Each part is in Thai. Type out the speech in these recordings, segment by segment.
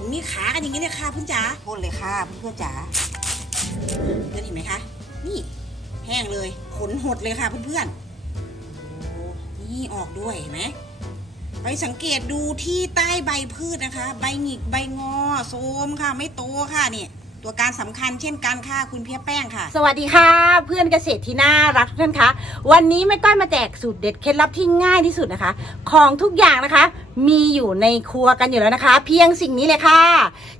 ลมีขากันอย่างนี้เลยค่ะเพื่อนจ๋าพ่นเลยค่ะเพื่อนๆจ๋าเพื่อนเห็นไหมคะ นี่แห้งเลยขนหดเลยค่ะเพื่อนๆโอ้นี่ออกด้วยเห็นไหมไปสังเกตดูที่ใต้ใบพืชนะคะ ใบหงิกใบงอโทรมค่ะ ไม่โตค่ะเนี่ย ตัวการสำคัญเช่นกันค่ะคุณเพียแป้งค่ะ สวัสดีค่ะ เพื่อนเกษตรที่น่ารักทุกท่านคะวันนี้แม่ก้อยมาแจกสูตรเด็ดเคล็ดลับที่ง่ายที่สุดนะคะ ของทุกอย่างนะคะ มีอยู่ในครัวกันอยู่แล้วนะคะ เพียงสิ่งนี้เลยค่ะ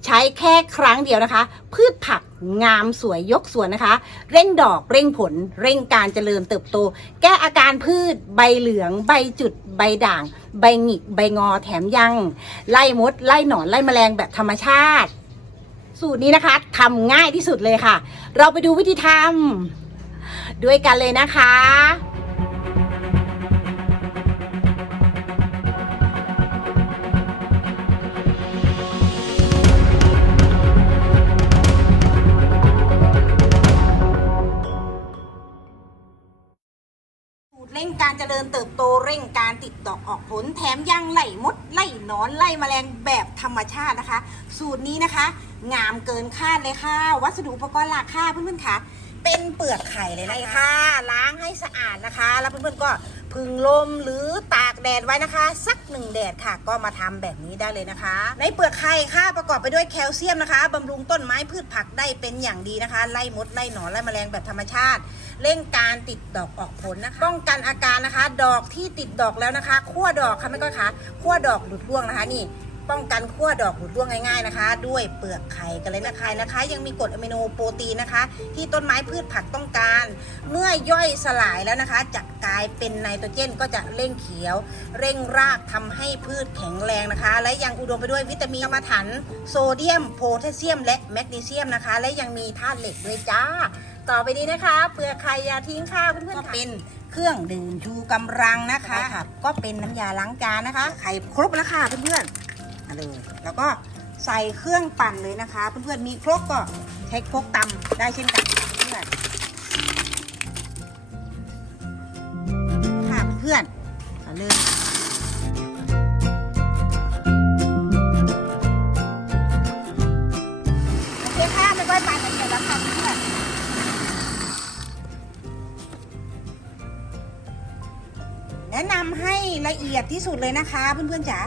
ใช้แค่ครั้งเดียวนะคะ พืชผักงามสวยยกสวนนะคะ เร่งดอกเร่งผล เร่งการเจริญเติบโต แก้อาการพืช ใบเหลือง ใบจุด ใบด่าง ใบหงิก ใบงอแถมยัง ไล่มด ไล่หนอนไล่แมลงแบบธรรมชาติ สูตรนี้นะคะทำง่ายที่สุดเลยค่ะ เราไปดูวิธีทำด้วยกันเลยนะคะสูตรเร่งการเจริญเติบโตเร่งการติดดอกออกผลแถมยังไล่มดไล่ นอนไล่แมลงแบบธรรมชาตินะคะ สูตรนี้นะคะ งามเกินคาดเลยค่ะ วัสดุอุปกรณ์หลักค่ะเพื่อนๆค่ะ เป็นเปลือกไข่เลยนะคะ ล้างให้สะอาดนะคะ แล้วเพื่อนๆก็พึ่งลมหรือตากแดดไว้นะคะ สักหนึ่งแดดค่ะ ก็มาทำแบบนี้ได้เลยนะคะ ในเปลือกไข่ค่ะประกอบไปด้วยแคลเซียมนะคะบำรุงต้นไม้พืชผักได้เป็นอย่างดีนะคะ ไล่มดไล่หนอนไล่แมลงแบบธรรมชาติ เร่งการติดดอกออกผลนะคะป้องกันอาการนะคะ ดอกที่ติดดอกแล้วนะคะขั้วดอกค่ะไม่ก็ค่ะขั้วดอกหลุดร่วงนะคะนี่ป้องกันขั้วดอกหลุดร่วงง่ายๆนะคะ ด้วยเปลือกไข่กันเลยนะคะนะคะ ยังมีกรดอะมิโนโปรตีนนะคะ ที่ต้นไม้พืชผักต้องการ เมื่อย่อยสลายแล้วนะคะ จะกลายเป็นไนโตรเจนก็จะเร่งเขียว เร่งรากทำให้พืชแข็งแรงนะคะ และยังอุดมไปด้วยวิตามินกรรมฐานโซเดียม โพแทสเซียม และแมกนีเซียมนะคะ และยังมีธาตุเหล็กด้วยจ้า ต่อไปนี้นะคะ เปลือกไข่อยาทิ้งค่ะเพื่อนๆก็เป็นเครื่องดื่มชูกำลังนะคะก็เป็นน้ำยาล้างจานนะคะ ไข่ครบแล้วค่ะเพื่อนๆมาเลยแล้วก็ใส่เครื่องปั่นเลยนะคะ เพื่อนๆมีครกก็ใช้ครกตำได้เช่นกันเพื่อนค่ะเพื่อนๆมาเลย แนะนำให้ละเอียดที่สุดเลยนะคะเพื่อนๆจ๋า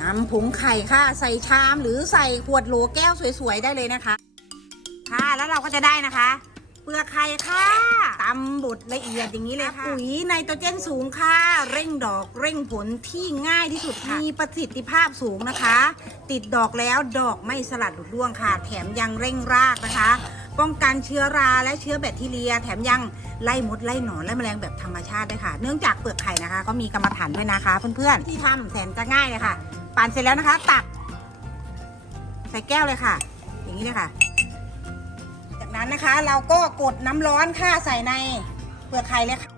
นำผงไข่ค่ะ ใส่ชามหรือใส่ขวดโหลแก้วสวยๆ ได้เลยนะคะ ค่ะ แล้วเราก็จะได้นะคะ เปลือกไข่ค่ะตำบดละเอียดอย่างนี้เลยค่ะ ปุ๋ยไนโตรเจนสูงค่ะ เร่งดอกเร่งผลที่ง่ายที่สุดค่ะ มีประสิทธิภาพสูงนะคะ ติดดอกแล้วดอกไม่สลัดหลุดร่วงค่ะ แถมยังเร่งรากนะคะ ป้องกันเชื้อราและเชื้อแบคทีเรีย แถมยังไล่มดไล่หนอนไล่แมลงแบบธรรมชาติด้วยค่ะ เนื่องจากเปลือกไข่นะคะ ก็มีกรรมฐานด้วยนะคะ เพื่อนๆที่ทำแสนจะง่ายเลยค่ะ ปั่นเสร็จแล้วนะคะ ตักใส่แก้วเลยค่ะ อย่างนี้เลยค่ะจาก นั้นนะคะ เราก็กดน้ำร้อนค่ะใส่ในเปลือกไข่เลยค่ะ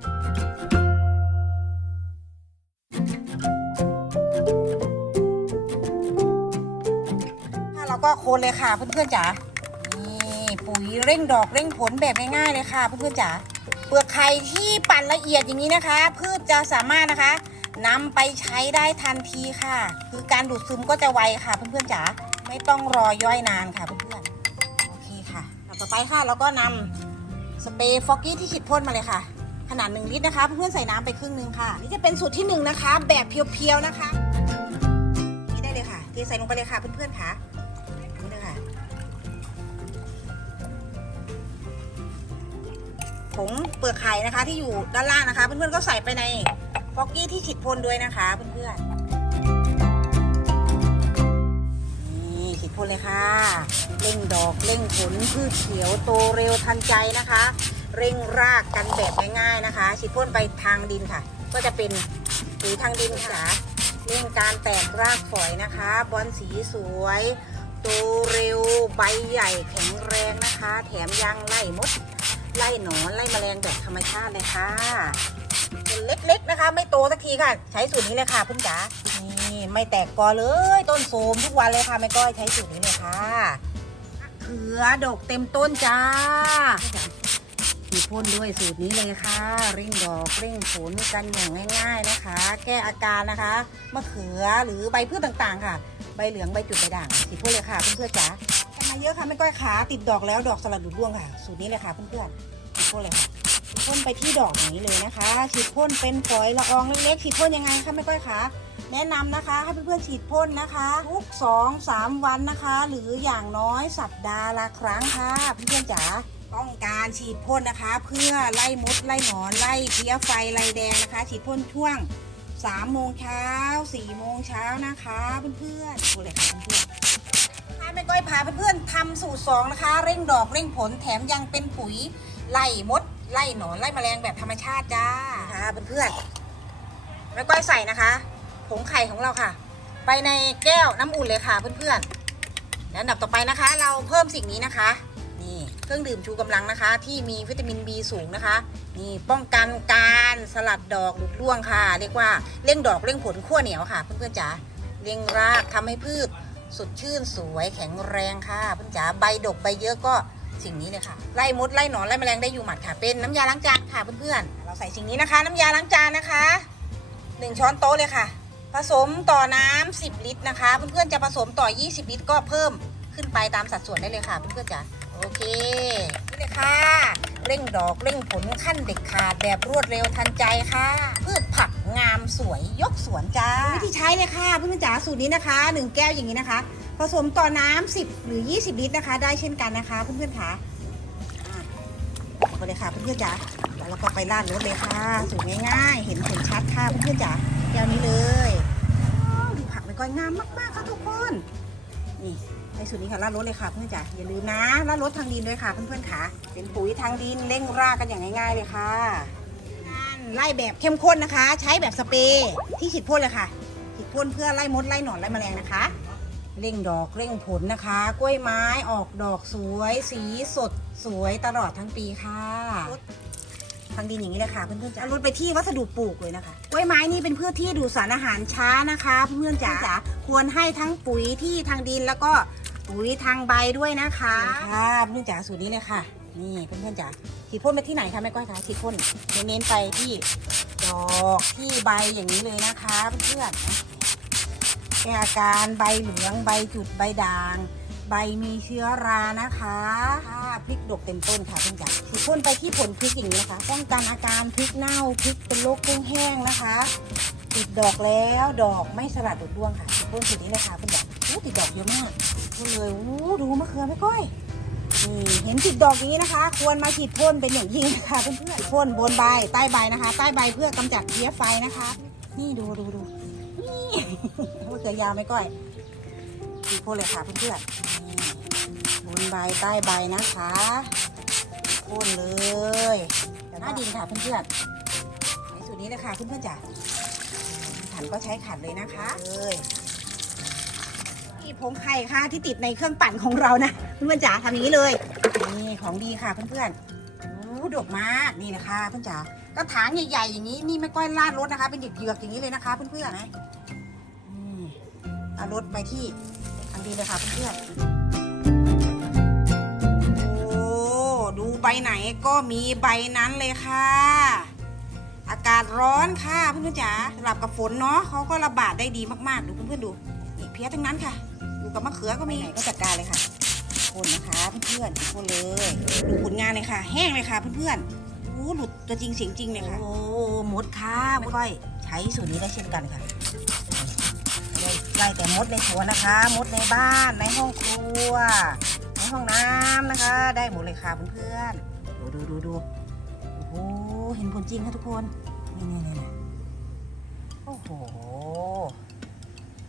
ค่ะเราก็โคนเลยค่ะเพื่อนๆจ๋านี่ปุ๋ยเร่งดอกเร่งผลแบบง่ายๆเลยค่ะเพื่อนๆจ๋าเปลือกไข่ที่ปั่นละเอียดอย่างนี้นะคะ พืชจะสามารถนะคะนำไปใช้ได้ทันทีค่ะ คือการดูดซึมก็จะไวค่ะเพื่อนๆจ๋าไม่ต้องรอย่อยนานค่ะเพื่อนๆโอเคค่ะ ต่อไปค่ะเราก็นำสเปรย์ฟอกกี้ที่ฉีดพ่นมาเลยค่ะ ขนาด 1 ลิตรนะคะ เพื่อนใส่น้ำไปครึ่งนึงค่ะ นี่จะเป็นสูตรที่หนึ่งนะคะ แบบเพียวๆนะคะ นี่ได้เลยค่ะเทใส่ลงไปเลยค่ะเพื่อนๆค่ะนี่เลยค่ะผงเปลือกไข่นะคะที่อยู่ด้านล่างนะคะ เพื่อนๆก็ใส่ไปในฟอกกี้ที่ฉีดพ่นด้วยนะคะ เพื่อนๆ นี่ฉีดพ่นเลยค่ะ เร่งดอกเร่งผลพืชเขียวโตเร็วทันใจนะคะ เร่งรากกันแบบง่ายๆนะคะ ฉีดพ่นไปทางดินค่ะ ก็จะเป็นปุ๋ยทางดินค่ะเร่งการแตกรากฝอยนะคะ บอลสีสวยโตเร็วใบใหญ่แข็งแรงนะคะ แถมยังไล่มด ไล่หนอนไล่แมลงแบบธรรมชาติเลยค่ะเป็นเล็กๆนะคะ ไม่โตสักทีค่ะ ใช้สูตรนี้เลยค่ะเพื่อนจ๋า นี่ไม่แตกกอเลย ต้นโสมทุกวันเลยค่ะแม่ก้อยใช้สูตรนี้เลยค่ะเขือดกเต็มต้นจ้านี่พ่นด้วยสูตรนี้เลยค่ะเร่งดอกเร่งผลกันอย่างง่าย ๆนะคะ แก้อาการนะคะมะเขือหรือใบพืชต่างๆ ค่ะ ใบเหลืองใบจุดใบด่างฉีดพ่นเลยค่ะเพื่อนๆจ๋าทำมาเยอะค่ะไม่ก้อยขาติดดอกแล้วดอกสลัดหลุดร่วงค่ะ สูตรนี้เลยค่ะเพื่อนๆฉีดพ่นเลยค่ะฉีดพ่นไปที่ดอกอย่างนี้เลยนะคะฉีดพ่นเป็นฝอยละอองเล็กๆฉีดพ่นยังไงคะไม่ก้อยขา แนะนำนะคะให้เพื่อนๆฉีดพ่นนะคะ ทุก 2-3 วันนะคะ หรืออย่างน้อยสัปดาห์ละครั้งค่ะเพื่อนๆจ๋าต้องการฉีดพ่นนะคะ เพื่อไล่มดไล่หนอนไล่เพลี้ยไฟไล่แดงนะคะ ฉีดพ่นช่วง3โมงเช้า4โมงเช้านะคะเพื่อนๆดูเลยค่ะเพื่อนๆพาแม่ก้อยพาเพื่อนๆทำสูตรสองนะคะ เร่งดอกเร่งผลแถมยังเป็นปุ๋ยไล่มดไล่หนอนไล่แมลงแบบธรรมชาติจ้าค่ะเพื่อนๆแม่ก้อยใส่นะคะ ผงไข่ของเราค่ะ ไปในแก้วน้ำอุ่นเลยค่ะเพื่อนๆแล้วอันดับต่อไปนะคะ เราเพิ่มสิ่งนี้นะคะ นี่เครื่องดื่มชูกำลังนะคะ ที่มีวิตามิน B สูงนะคะ นี่ป้องกันการสลัดดอกหลุดร่วงค่ะ เรียกว่าเร่งดอกเร่งผลขั้วเหนียวค่ะ เพื่อนๆจ๋าเร่งรากทำให้พืชสดชื่นสวยแข็งแรงค่ะเพื่อนจ๋าใบดกใบเยอะก็สิ่งนี้เลยค่ะ ไล่มดไล่หนอนไล่แมลงได้อยู่หมัดค่ะ เป็นน้ำยาล้างจานค่ะเพื่อนๆเราใส่สิ่งนี้นะคะ น้ำยาล้างจานนะคะหนึ่งช้อนโต๊ะเลยค่ะ ผสมต่อน้ำ10 ลิตรนะคะ เพื่อนๆจะผสมต่อ 20 ลิตร ก็เพิ่มขึ้นไปตามสัดส่วนได้เลยค่ะ เพื่อนๆจ๋าโอเคนี่เลยค่ะ เร่งดอกเร่งผลขั้นเด็ดขาดแบบรวดเร็วทันใจค่ะ พืชผักงามสวยยกสวนจ้าวิธีใช้เลยค่ะเพื่อนๆจ๋าสูตรนี้นะคะ 1 แก้วอย่างนี้นะคะ ผสมต่อน้ำ10 หรือ 20 ลิตรนะคะ ได้เช่นกันนะคะ เพื่อนๆค่ะอ่าไปเลยค่ะเพื่อนๆจ๋าแล้วเราก็ไปราดรถเลยค่ะสูตรง่ายๆ เห็นผลชัดค่ะเพื่อนๆจ๋าแก้วนี้เลย ก้อยงามมากๆค่ะทุกคน นี่ในสูตรนี้ค่ะราดรถเลยค่ะเพื่อนจ๋าอย่าลืมนะราดรถทางดินด้วยค่ะเพื่อนๆค่ะ เป็นปุ๋ยทางดินเร่งรากกันอย่างง่ายๆเลยค่ะการไล่แบบเข้มข้นนะคะ ใช้แบบสเปรย์ที่ฉีดพ่นเลยค่ะฉีดพ่นเพื่อไล่มดไล่หนอนไล่แมลงนะคะ เร่งดอกเร่งผลนะคะ กล้วยไม้ออกดอกสวย สีสดสวยตลอดทั้งปีค่ะ ทางดินอย่างนี้เลยค่ะเพื่อนๆจะเอารถไปที่วัสดุปลูกเลยนะคะกล้วยไม้นี่เป็นพืชที่ดูดสารอาหารช้านะคะ เพื่อนๆจ๋าควรให้ทั้งปุ๋ยที่ทางดินแล้วก็ปุ๋ยทางใบด้วยนะคะค่ะเพื่อนๆจ๋าสูตรนี้เลยค่ะ นี่เพื่อนๆจ๋าฉีดพ่นไปที่ไหนคะแม่ก้อยคะฉีดพ่นเน้นๆไปที่ดอกที่ใบอย่างนี้เลยนะคะ เพื่อนๆนะแก้อาการใบเหลืองใบจุดใบด่าง ใบมีเชื้อรานะคะถ้าพริกดกเต็มต้นค่ะเพื่อนจ๋าฉีดพ่นไปที่ผลพริกอย่างนี้นะคะ ป้องกันอาการพริกเน่าพริกเป็นโรคแห้งๆนะคะ ติดดอกแล้วดอกไม่สลัดดุดร่วงค่ะฉีดพ่นสูตรนี้เลยค่ะเพื่อนจ๋าอู้ติดดอกเยอะมากเลยอู้ดูมะเขือไม่ก้อยนี่เห็นติดดอกอย่างนี้นะคะ ควรมาฉีดพ่นเป็นอย่างยิ่งค่ะเพื่อนๆพ่นบนใบใต้ใบนะคะ ใต้ใบเพื่อกำจัดเพลี้ยไฟนะคะ นี่ดูดูดูนี่มะเขือยาวไม่ก้อยดูโพดเลยค่ะเพื่อนๆ นใบใต้ใบนะคะโค่นเลยหน้าดินค่ะเพื่อนๆในสูตรนี้เลยค่ะเพื่อนๆจ้ะขันก็ใช้ขันเลยนะคะเลยนี่ผงไข่ค่ะที่ติดในเครื่องปั่นของเรานะเพื่อนๆจ๋าทำอย่างนี้เลยนี่ของดีค่ะเพื่อนๆโอ้ดกมากนี่นะคะเพื่อนจ๋ากระถางใหญ่ๆอย่างนี้นี่ไม่ก้อยลาดรถนะคะ เป็นเหยือกๆอย่างนี้เลยนะคะ เพื่อนๆนะอืมเอารถไปที่ทางดีเลยค่ะเพื่อนๆ บไหนก็มีใบนั้นเลยค่ะ อากาศร้อนค่ะเพื่อนๆจ๋าสลับกับฝนเนาะเขาก็ระบาดได้ดีมากๆ ดูเพื่อนๆดูนี่เพี้ยทั้งนั้นค่ะ อยู่กับมะเขือก็มีไหนก็จัดการเลยค่ะ คนนะคะเพื่อนๆคนเลย ดูผลงานเลยค่ะ แห้งเลยค่ะเพื่อนๆโอ้หลุดตัวจริงเสียงจริงเลยค่ะ โอ้หมดค่ะไม่ค่อยใช้สูตรนี้ได้เช่นกันค่ะไล่แต่มดในสวนนะคะ มดในบ้านในห้องครัวใน ห้องน้ำนะคะ ได้หมดเลยค่ะเพื่อนๆ ดูดูดูดูโอ้โห เห็นผลจริงค่ะทุกคน นี่นี่นี่โอ้โห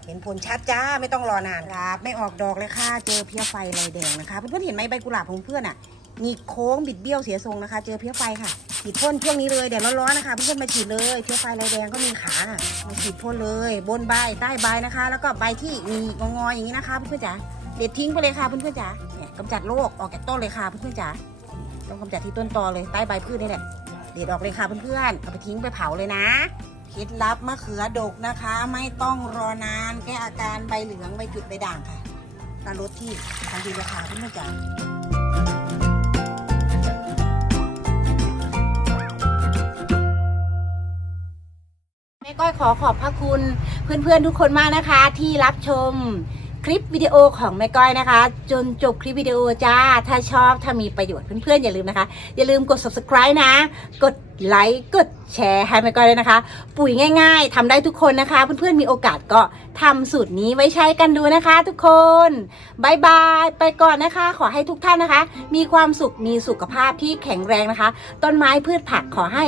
เห็นผลชัดจ้า ไม่ต้องรอนานครับ ไม่ออกดอกเลยค่ะ เจอเพี้ยไฟลายแดงนะคะ เพื่อนๆ เห็นไหมใบกุหลาบของเพื่อนอะ มีโค้งบิดเบี้ยวเสียทรงนะคะ เจอเพี้ยไฟค่ะฉีดพ่นช่วงนี้เลยเดี๋ยวร้อนๆนะคะเพื่อนๆมาฉีดเลยเพี้ยไฟลายแดงก็มีขามาฉีดพ่นเลย บนใบใต้ใบนะคะ แล้วก็ใบที่มีงอๆอย่างนี้นะคะเพื่อนๆจ๋าเด็ดทิ้งไปเลยค่ะเพื่อนๆจ๋า กำจัดโรคออกจากต้นเลยค่ะเพื่อนๆจ๋าต้องกำจัดที่ต้นตอเลยใต้ใบพืชนี่แหละเด็ดออกเลยค่ะเพื่อนๆเอาไปทิ้งไปเผาเลยนะเคล็ดลับมะเขือดกนะคะ ไม่ต้องรอนานแก้อาการใบเหลืองใบจุดใบด่างค่ะตาลดที่ทางดีเลคาเพื่อนๆจ๋าก้อยขอขอบพระคุณเพื่อนๆทุกคนมากนะคะ ที่รับชม ลิปวิดีโอของแม่ก้อยนะคะ จนจบคลิปวิดีโอจ้า ถ้าชอบถ้ามีประโยชน์เพื่อนๆอย่าลืมนะคะ อย่าลืมกด subscribe นะ กดไลค์กดแชร์ให้แม่ก้อยเลยนะคะ ปุ๋ยง่ายๆทำได้ทุกคนนะคะ เพื่อนๆมีโอกาสก็ทำสูตรนี้ไว้ใช้กันดูนะคะ ทุกคนบายบายไปก่อนนะคะ ขอให้ทุกท่านนะคะ มีความสุขมีสุขภาพที่แข็งแรงนะคะ ต้นไม้พืชผักขอให้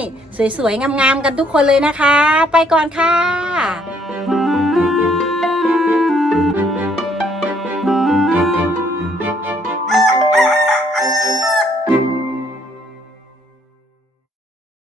สวยๆงามๆกันทุกคนเลยนะคะ ไปก่อนค่ะ